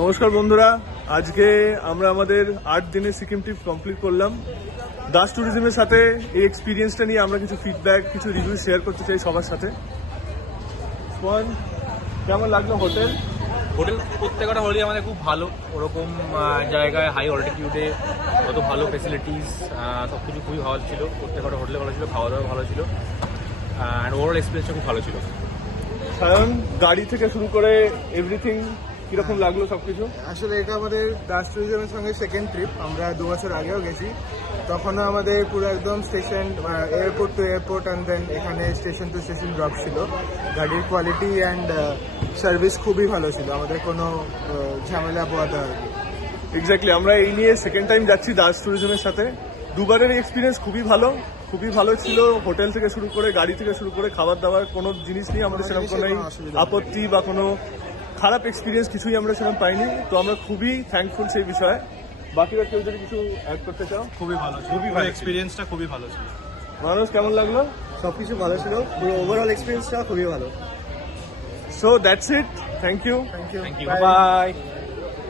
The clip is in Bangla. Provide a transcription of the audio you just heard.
নমস্কার বন্ধুরা, আজকে আমরা আমাদের 8 দিনের সিকিম ট্রিপ কমপ্লিট করলাম। দাস ট্যুরিজমের সাথে এই এক্সপিরিয়েন্সটা নিয়ে আমরা কিছু ফিডব্যাক, কিছু রিভিউ শেয়ার করতে চাই সবার সাথে। কেমন লাগলো হোটেল? প্রত্যেকটা হলেই আমাদের খুব ভালো, ওরকম জায়গায় হাই অল্টিটিউডে কত ভালো ফেসিলিটিস, সব কিছু খুবই ভালো ছিল। প্রত্যেকটা হোটেলে ভালো ছিল, খাওয়া দাওয়া ভালো ছিল, অ্যান্ড ওভারঅল এক্সপিরিয়েন্সটা খুব ভালো ছিল। সায়ন, গাড়ি থেকে শুরু করে এভরিথিং কিরকম লাগলো সবকিছু? আসলে এটা আমাদের দাস ট্যুরিজমের সঙ্গে সেকেন্ড ট্রিপ। আমরা 2 বছর আগেও গেছি, তখনও আমাদের পুরো একদম station, airport to airport and then এখানে স্টেশন টু স্টেশন ড্রপ ছিল। গাড়ির কোয়ালিটি অ্যান্ড সার্ভিস খুবই ভালো ছিল, আমাদের কোনো ঝামেলা পোয়াতে হয়নি। এক্স্যাক্টলি, আমরা এই নিয়ে সেকেন্ড টাইম যাচ্ছি দাস ট্যুরিজমের সাথে। দুবারের এক্সপিরিয়েন্স খুবই ভালো ছিল। হোটেল থেকে শুরু করে, গাড়ি থেকে শুরু করে, খাবার দাবার কোনো জিনিস নিয়ে আমাদের সেরকম কোনো আপত্তি বা কোনো খারাপ এক্সপিরিয়েন্স কিছুই আমরা সেরকম পাইনি। তো আমরা খুবই থ্যাঙ্কফুল সেই বিষয়ে। বাকিরা কেউ যদি কিছু অ্যাড করতে চাও? খুবই ভালো, খুবই ভালো এক্সপিরিয়েন্সটা, খুবই ভালো ছিল। মানুষ, কেমন লাগলো? সবকিছু ভালো ছিল, পুরো ওভারঅল এক্সপিরিয়েন্সটা খুবই ভালো। So that's it, thank you. Thank you, by.